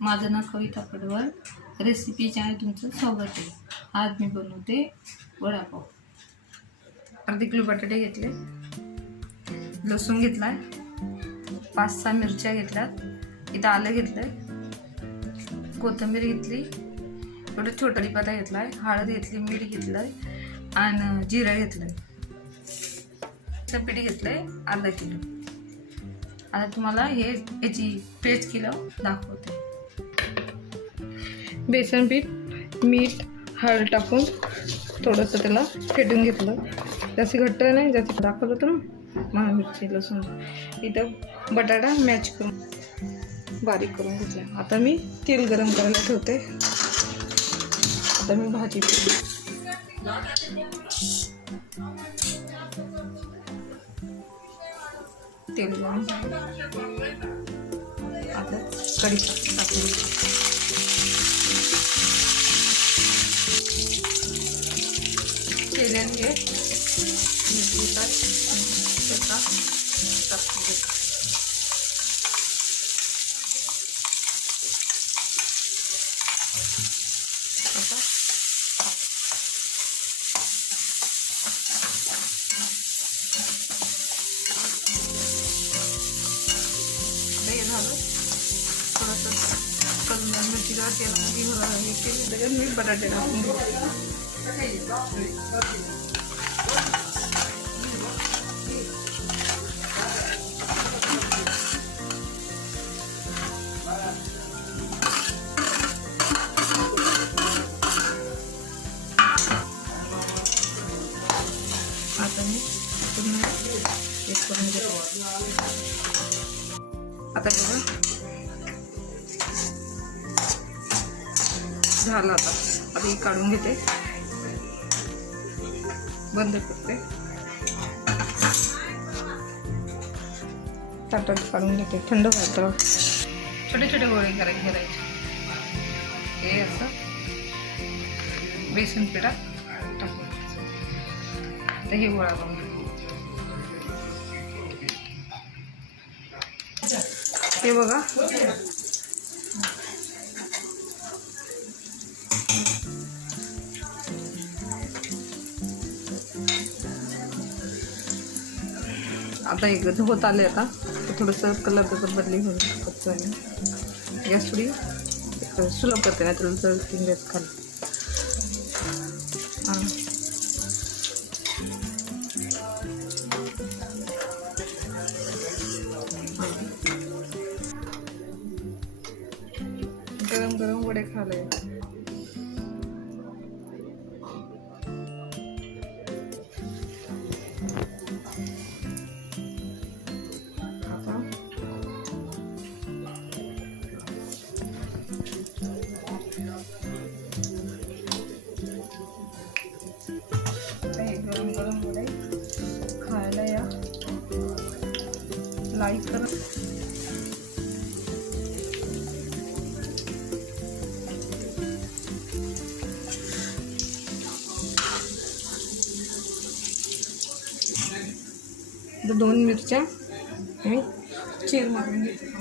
माझं नाव कविता पडवळ, recipe channel तुमचं स्वागत आहे। आज मी बनवते वडापाव। अर्धा किलो बटाटे घेतले, लसूण घेतलाय, 5-6 मिरच्या घेतल्यात, इथं आलं घेतलंय, कोथिंबीर घेतली, थोडं छोटा कढीपत्ता घेतलाय, हळद घेतली, मीठ घेतलंय आणि जिरं घेतलंय, चटणी घेतलंय अर्धा किलो। आता तुम्हाला याची पेस्ट केलं दाखवते। बेसन पीठ, मीठ, हळद टाकून थोडंसं त्याला फेटून घेतलं। जास्त घट्ट नाही, जास्त दाखवलं होतं ना मिरची लसूण। इथं बटाटा मॅच करून बारीक करून घेतला। आता मी तेल गरम करायला ठेवते। आता मी भाजी तेल गरम आता कढीपत्ता टाकून केल्याने मिरचीला तेलामध्ये हे केलं, त्याच्यात मी बटाटे टाकून आता मी पूर्ण एक करून घेतो। आता बघा झालं। आता हे काढून घेते, बंद करते, ताटात काढून घेते, थंड व्हायचं। छोटे छोटे गोळे करायचे। हे असं बेसन पिठात टाकून आता हे गोळा करून हे बघा आता एक होत आले। आता थोडंसं कलर त्याचा बदली होऊन कच्चं आहे। गॅस थोडी सुलभ करते ना, त्याला जळतीन गॅस खाली। गरम गरम वडे खाले। गरम गरम वडे खायला या, लाईक करा। दोन मिरच्या आणि चीर मारून घेते।